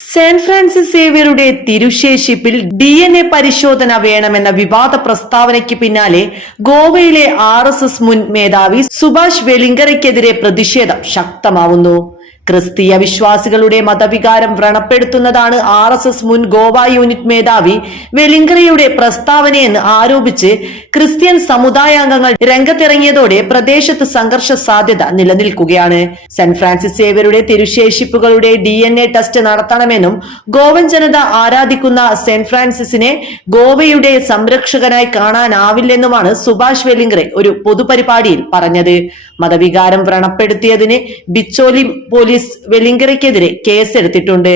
Saint Francis സേവ്യറുടെ തിരുശേഷിപ്പിൽ D N A പരിശോധന വേണമെന്ന വിവാദ പ്രസ്താവനയ്ക്ക് പിന്നാലെ ഗോവയിലെ ആർ എസ് എസ് മുൻ മേധാവി സുഭാഷ് വെലിങ്കറയ്ക്കെതിരെ പ്രതിഷേധം ശക്തമാവുന്നു. ക്രിസ്തീയ വിശ്വാസികളുടെ മതവികാരം വ്രണപ്പെടുത്തുന്നതാണ് ആർ എസ് എസ് മുൻ ഗോവ യൂണിറ്റ് മേധാവി വെലിങ്കറിയുടെ പ്രസ്താവനയെന്ന് ആരോപിച്ച് ക്രിസ്ത്യൻ സമുദായാംഗങ്ങൾ രംഗത്തിറങ്ങിയതോടെ പ്രദേശത്ത് സംഘർഷ സാധ്യത നിലനിൽക്കുകയാണ്. സെന്റ് ഫ്രാൻസിസ് സേവ്യരുടെ തിരുശേഷിപ്പുകളുടെ ഡി ടെസ്റ്റ് നടത്തണമെന്നും ഗോവൻ ജനത ആരാധിക്കുന്ന സെന്റ് ഫ്രാൻസിസിനെ ഗോവയുടെ സംരക്ഷകനായി കാണാനാവില്ലെന്നുമാണ് സുഭാഷ് വെലിങ്കറെ ഒരു പൊതുപരിപാടിയിൽ പറഞ്ഞത്. മതവികാരം വ്രണപ്പെടുത്തിയതിന് ബിച്ചോലി പോലീസ് വെലിങ്കറയ്ക്കെതിരെ കേസെടുത്തിട്ടുണ്ട്.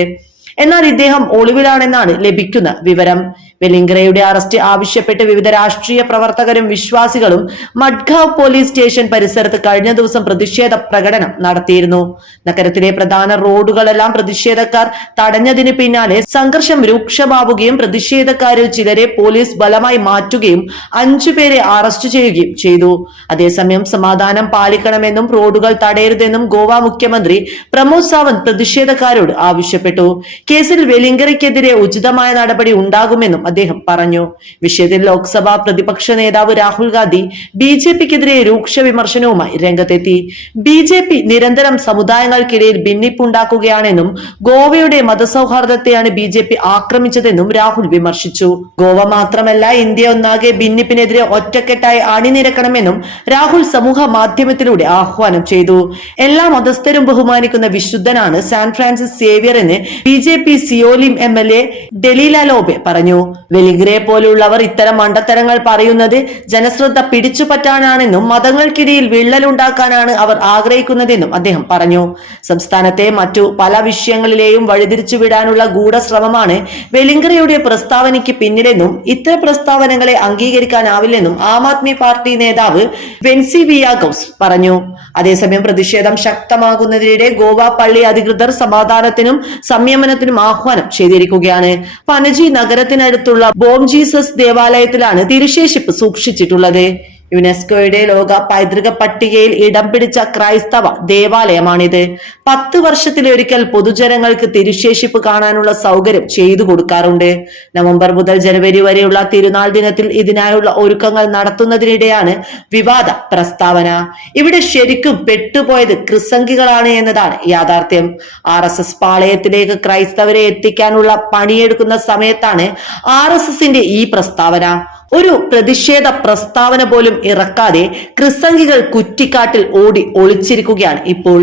എന്നാൽ ഇദ്ദേഹം ഒളിവിലാണെന്നാണ് ലഭിക്കുന്ന വിവരം. വെലിങ്കറയുടെ അറസ്റ്റ് ആവശ്യപ്പെട്ട് വിവിധ രാഷ്ട്രീയ പ്രവർത്തകരും വിശ്വാസികളും മഡ്ഗാവ് പോലീസ് സ്റ്റേഷൻ പരിസരത്ത് കഴിഞ്ഞ ദിവസം പ്രതിഷേധ പ്രകടനം നടത്തിയിരുന്നു. നഗരത്തിലെ പ്രധാന റോഡുകളെല്ലാം പ്രതിഷേധക്കാർ തടഞ്ഞതിന് പിന്നാലെ സംഘർഷം രൂക്ഷമാവുകയും പ്രതിഷേധക്കാരിൽ ചിലരെ പോലീസ് ബലമായി മാറ്റുകയും അഞ്ചുപേരെ അറസ്റ്റ് ചെയ്യുകയും ചെയ്തു. അതേസമയം സമാധാനം പാലിക്കണമെന്നും റോഡുകൾ തടയരുതെന്നും ഗോവ മുഖ്യമന്ത്രി പ്രമോദ് സാവന്ത് പ്രതിഷേധക്കാരോട് ആവശ്യപ്പെട്ടു. കേസിൽ വെലിങ്കറയ്ക്കെതിരെ ഉചിതമായ നടപടി ഉണ്ടാകുമെന്നും അദ്ദേഹം പറഞ്ഞു. വിഷയത്തിൽ ലോക്സഭാ പ്രതിപക്ഷ നേതാവ് രാഹുൽ ഗാന്ധി ബി ജെ പിക്കെതിരെ രൂക്ഷ വിമർശനവുമായി രംഗത്തെത്തി. ബി ജെ പി നിരന്തരം സമുദായങ്ങൾക്കിടയിൽ ഭിന്നിപ്പുണ്ടാക്കുകയാണെന്നും ഗോവയുടെ മതസൗഹാർദ്ദത്തെയാണ് ബി ജെ പി ആക്രമിച്ചതെന്നും രാഹുൽ വിമർശിച്ചു. ഗോവ മാത്രമല്ല ഇന്ത്യ ഒന്നാകെ ഭിന്നിപ്പിനെതിരെ ഒറ്റക്കെട്ടായി അണിനിരക്കണമെന്നും രാഹുൽ സമൂഹ മാധ്യമത്തിലൂടെ ആഹ്വാനം ചെയ്തു. എല്ലാ മതസ്ഥരും ബഹുമാനിക്കുന്ന വിശുദ്ധനാണ് സാൻ ഫ്രാൻസിസ് സേവിയർ എന്ന് B J P Siolim M L A Delilah Lobo പറഞ്ഞു. വെലിഗ്രയെ പോലുള്ളവർ ഇത്തരം മണ്ടത്തരങ്ങൾ പറയുന്നത് ജനശ്രദ്ധ പിടിച്ചുപറ്റാനാണെന്നും മതങ്ങൾക്കിടയിൽ വിള്ളലുണ്ടാക്കാനാണ് അവർ ആഗ്രഹിക്കുന്നതെന്നും അദ്ദേഹം പറഞ്ഞു. സംസ്ഥാനത്തെ മറ്റു പല വിഷയങ്ങളിലെയും വഴിതിരിച്ചുവിടാനുള്ള ഗൂഢശ്രമമാണ് വെലിങ്കറയുടെ പ്രസ്താവനയ്ക്ക് പിന്നിലെന്നും ഇത്തരം പ്രസ്താവനകളെ അംഗീകരിക്കാനാവില്ലെന്നും ആം ആദ്മി പാർട്ടി നേതാവ് വെൻസി വിയാഗോസ് പറഞ്ഞു. അതേസമയം പ്രതിഷേധം ശക്തമാകുന്നതിനിടെ ഗോവ പള്ളി അധികൃതർ സമാധാനത്തിനും സംയമനത്തിനും ആഹ്വാനം ചെയ്തിരിക്കുകയാണ്. പനജി നഗരത്തിനടുത്തുള്ള ബോം ജീസസ് ദേവാലയത്തിലാണ് തിരുശേഷിപ്പ് സൂക്ഷിച്ചിട്ടുള്ളത്. യുനെസ്കോയുടെ ലോക പൈതൃക പട്ടികയിൽ ഇടം പിടിച്ച ക്രൈസ്തവ ദേവാലയമാണിത്. പത്ത് വർഷത്തിലൊരിക്കൽ പൊതുജനങ്ങൾക്ക് തിരുശേഷിപ്പ് കാണാനുള്ള സൗകര്യം ചെയ്തു കൊടുക്കാറുണ്ട്. നവംബർ മുതൽ ജനുവരി വരെയുള്ള തിരുനാൾ ദിനത്തിൽ ഇതിനായുള്ള ഒരുക്കങ്ങൾ നടത്തുന്നതിനിടെയാണ് വിവാദ പ്രസ്താവന. ഇവിടെ ശരിക്കും പെട്ടുപോയത് ക്രിസംഖികളാണ് എന്നതാണ് യാഥാർത്ഥ്യം. ആർ എസ് എസ് പാളയത്തിലേക്ക് ക്രൈസ്തവരെ എത്തിക്കാനുള്ള പണിയെടുക്കുന്ന സമയത്താണ് ആർ എസ് എസിന്റെ ഈ പ്രസ്താവന. ഒരു പ്രതിഷേധ പ്രസ്താവന പോലും ഇറക്കാതെ ക്രിസംഗികൾ കുറ്റിക്കാട്ടിൽ ഓടി ഒളിച്ചിരിക്കുകയാണ് ഇപ്പോൾ.